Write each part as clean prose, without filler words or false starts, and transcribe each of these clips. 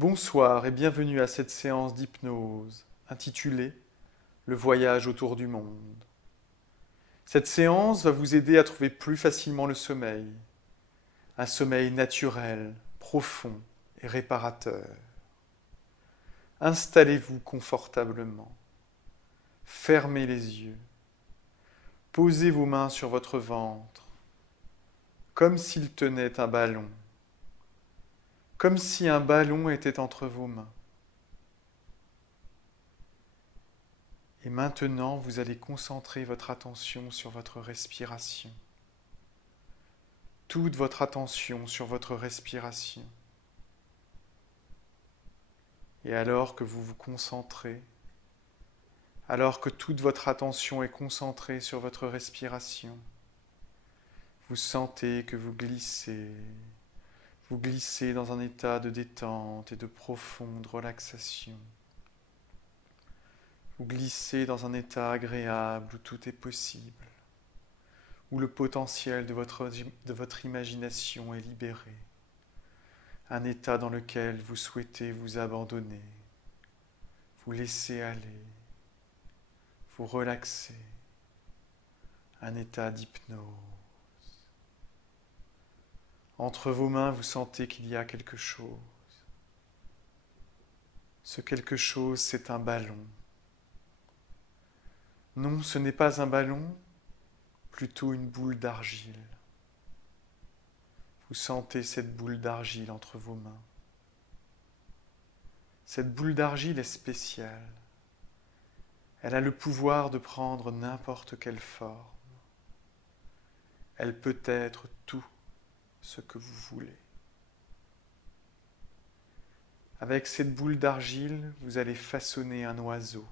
Bonsoir et bienvenue à cette séance d'hypnose intitulée Le voyage autour du monde. Cette séance va vous aider à trouver plus facilement le sommeil, un sommeil naturel, profond et réparateur. Installez-vous confortablement, fermez les yeux, posez vos mains sur votre ventre, comme s'il tenait un ballon, comme si un ballon était entre vos mains. Et maintenant, vous allez concentrer votre attention sur votre respiration. Toute votre attention sur votre respiration. Et alors que vous vous concentrez, alors que toute votre attention est concentrée sur votre respiration, vous sentez que vous glissez dans un état de détente et de profonde relaxation. Vous glissez dans un état agréable où tout est possible, où le potentiel de votre imagination est libéré, un état dans lequel vous souhaitez vous abandonner, vous laisser aller, vous relaxer, un état d'hypnose. Entre vos mains, vous sentez qu'il y a quelque chose. Ce quelque chose, c'est un ballon. Non, ce n'est pas un ballon, plutôt une boule d'argile. Vous sentez cette boule d'argile entre vos mains. Cette boule d'argile est spéciale. Elle a le pouvoir de prendre n'importe quelle forme. Elle peut être tout ce que vous voulez. Avec cette boule d'argile, vous allez façonner un oiseau.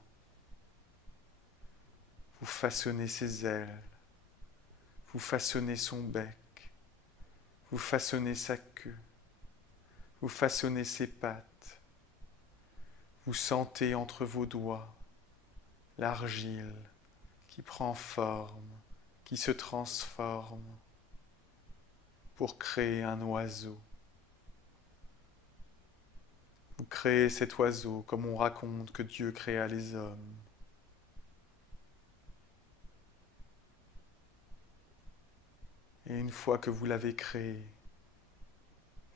Vous façonnez ses ailes, vous façonnez son bec, vous façonnez sa queue, vous façonnez ses pattes. Vous sentez entre vos doigts l'argile qui prend forme, qui se transforme pour créer un oiseau. Vous créez cet oiseau comme on raconte que Dieu créa les hommes. Et une fois que vous l'avez créé,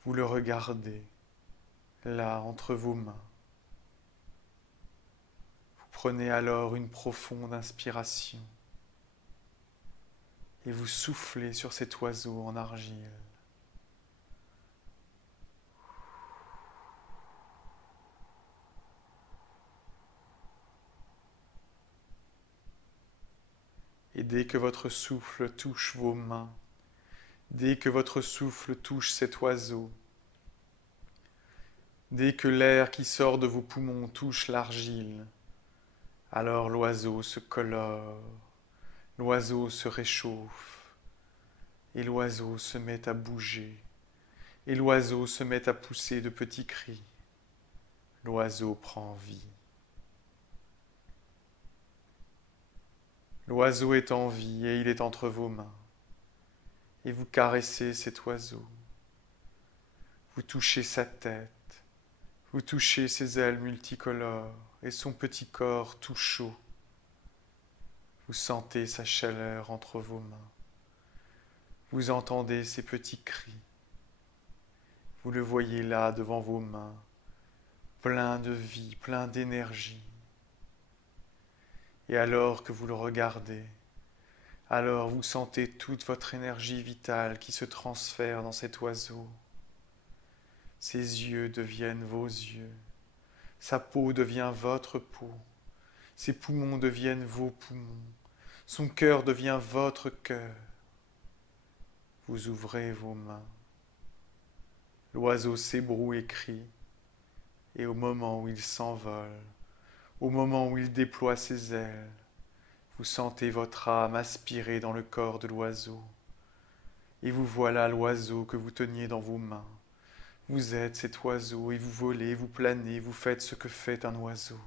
vous le regardez là entre vos mains. Vous prenez alors une profonde inspiration et vous soufflez sur cet oiseau en argile. Et dès que votre souffle touche vos mains, dès que votre souffle touche cet oiseau, dès que l'air qui sort de vos poumons touche l'argile, alors l'oiseau se colore, l'oiseau se réchauffe, et l'oiseau se met à bouger, et l'oiseau se met à pousser de petits cris. L'oiseau prend vie. L'oiseau est en vie et il est entre vos mains. Et vous caressez cet oiseau. Vous touchez sa tête. Vous touchez ses ailes multicolores et son petit corps tout chaud. Vous sentez sa chaleur entre vos mains. Vous entendez ses petits cris. Vous le voyez là devant vos mains, plein de vie, plein d'énergie. Et alors que vous le regardez, alors vous sentez toute votre énergie vitale qui se transfère dans cet oiseau. Ses yeux deviennent vos yeux, sa peau devient votre peau, ses poumons deviennent vos poumons, son cœur devient votre cœur. Vous ouvrez vos mains, l'oiseau s'ébroue et crie, et au moment où il s'envole, au moment où il déploie ses ailes, vous sentez votre âme aspirer dans le corps de l'oiseau. Et vous voilà l'oiseau que vous teniez dans vos mains. Vous êtes cet oiseau et vous volez, vous planez, vous faites ce que fait un oiseau.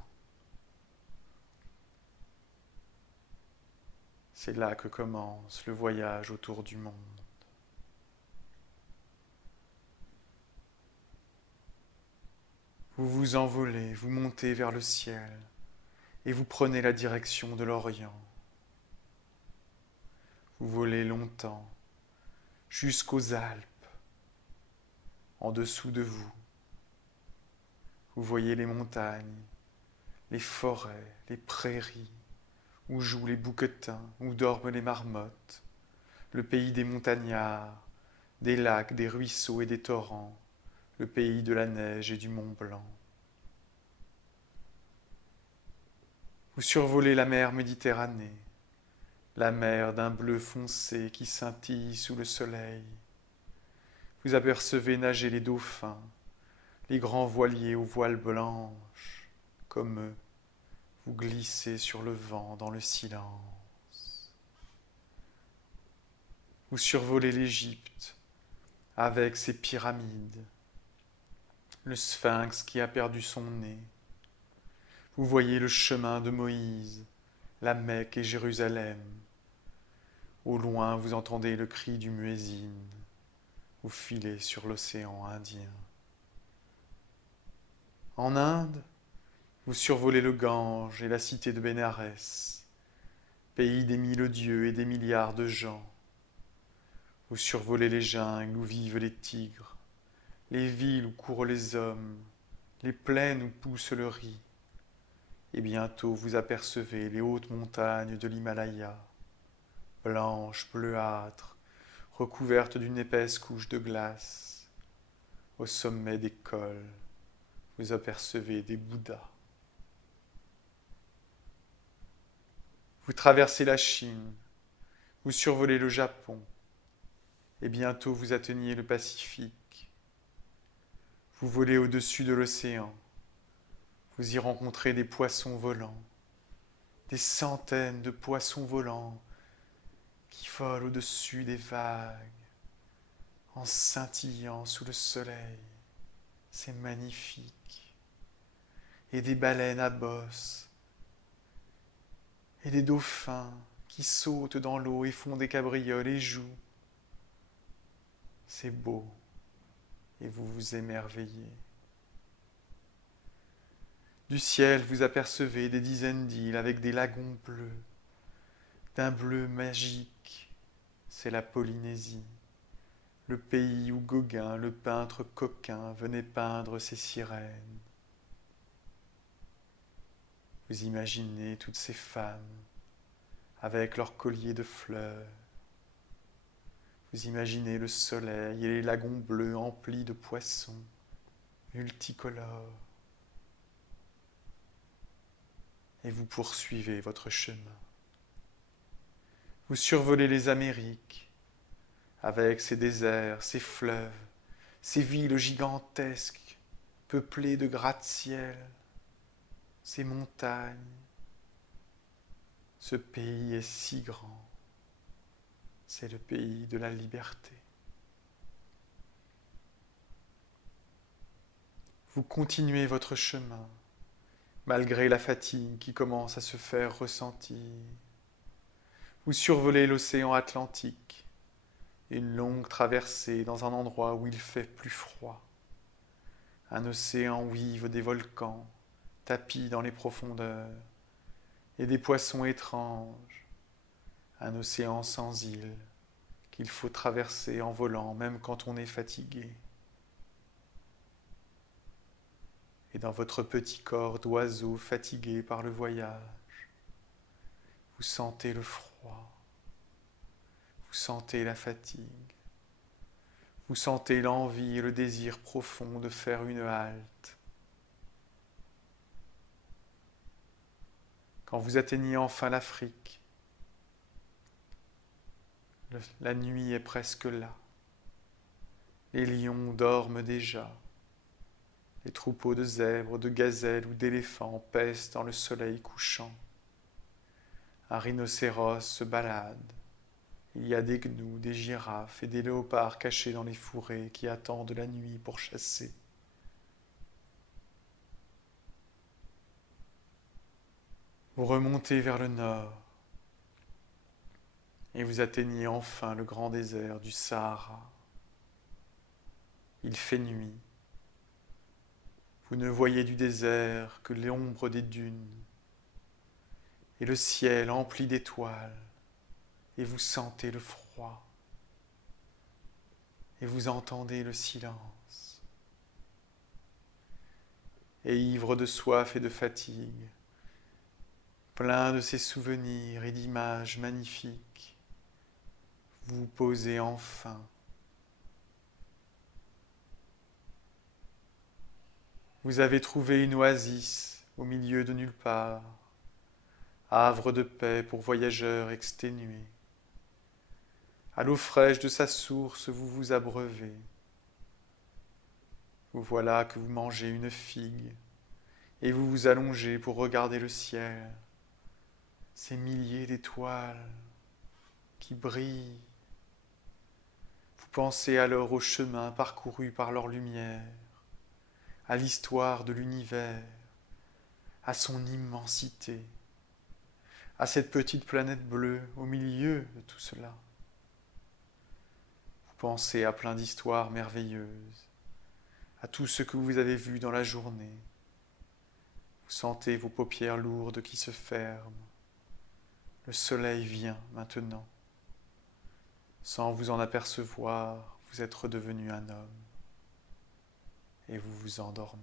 C'est là que commence le voyage autour du monde. Vous vous envolez, vous montez vers le ciel et vous prenez la direction de l'Orient. Vous volez longtemps jusqu'aux Alpes. En dessous de vous, vous voyez les montagnes, les forêts, les prairies, où jouent les bouquetins, où dorment les marmottes, le pays des montagnards, des lacs, des ruisseaux et des torrents, le pays de la neige et du Mont Blanc. Vous survolez la mer Méditerranée, la mer d'un bleu foncé qui scintille sous le soleil. Vous apercevez nager les dauphins, les grands voiliers aux voiles blanches, comme eux, vous glissez sur le vent dans le silence. Vous survolez l'Égypte avec ses pyramides, le sphinx qui a perdu son nez. Vous voyez le chemin de Moïse, la Mecque et Jérusalem. Au loin, vous entendez le cri du muezzin. Vous filez sur l'océan Indien. En Inde, vous survolez le Gange et la cité de Bénarès, pays des mille dieux et des milliards de gens. Vous survolez les jungles où vivent les tigres, les villes où courent les hommes, les plaines où pousse le riz. Et bientôt vous apercevez les hautes montagnes de l'Himalaya, blanches, bleuâtres, recouvertes d'une épaisse couche de glace. Au sommet des cols, vous apercevez des Bouddhas. Vous traversez la Chine, vous survolez le Japon, et bientôt vous atteignez le Pacifique. Vous volez au-dessus de l'océan, vous y rencontrez des poissons volants, des centaines de poissons volants qui volent au-dessus des vagues, en scintillant sous le soleil. C'est magnifique. Et des baleines à bosse, et des dauphins qui sautent dans l'eau et font des cabrioles et jouent. C'est beau, et vous vous émerveillez. Du ciel, vous apercevez des dizaines d'îles avec des lagons bleus, d'un bleu magique. C'est la Polynésie, le pays où Gauguin, le peintre coquin, venait peindre ses sirènes. Vous imaginez toutes ces femmes avec leurs colliers de fleurs. Vous imaginez le soleil et les lagons bleus emplis de poissons multicolores. Et vous poursuivez votre chemin. Vous survolez les Amériques avec ses déserts, ses fleuves, ses villes gigantesques, peuplées de gratte-ciel, ces montagnes. Ce pays est si grand, c'est le pays de la liberté. Vous continuez votre chemin, malgré la fatigue qui commence à se faire ressentir. Vous survolez l'océan Atlantique, une longue traversée dans un endroit où il fait plus froid. Un océan où vivent des volcans, tapis dans les profondeurs, et des poissons étranges. Un océan sans îles, qu'il faut traverser en volant, même quand on est fatigué. Et dans votre petit corps d'oiseau fatigué par le voyage, vous sentez le froid, vous sentez la fatigue, vous sentez l'envie et le désir profond de faire une halte. Quand vous atteignez enfin l'Afrique, la nuit est presque là. Les lions dorment déjà. Les troupeaux de zèbres, de gazelles ou d'éléphants paissent dans le soleil couchant. Un rhinocéros se balade. Il y a des gnous, des girafes et des léopards cachés dans les fourrés qui attendent la nuit pour chasser. Vous remontez vers le nord et vous atteignez enfin le grand désert du Sahara. Il fait nuit. Vous ne voyez du désert que l'ombre des dunes et le ciel empli d'étoiles, et vous sentez le froid, et vous entendez le silence. Et ivre de soif et de fatigue, plein de ces souvenirs et d'images magnifiques, vous vous posez enfin. Vous avez trouvé une oasis au milieu de nulle part, havre de paix pour voyageurs exténués. À l'eau fraîche de sa source, vous vous abreuvez. Vous voilà que vous mangez une figue, et vous vous allongez pour regarder le ciel, ces milliers d'étoiles qui brillent. Vous pensez alors au chemin parcouru par leur lumière, à l'histoire de l'univers, à son immensité, à cette petite planète bleue au milieu de tout cela. Vous pensez à plein d'histoires merveilleuses, à tout ce que vous avez vu dans la journée. Vous sentez vos paupières lourdes qui se ferment. Le soleil vient maintenant. Sans vous en apercevoir, vous êtes redevenu un homme et vous vous endormez.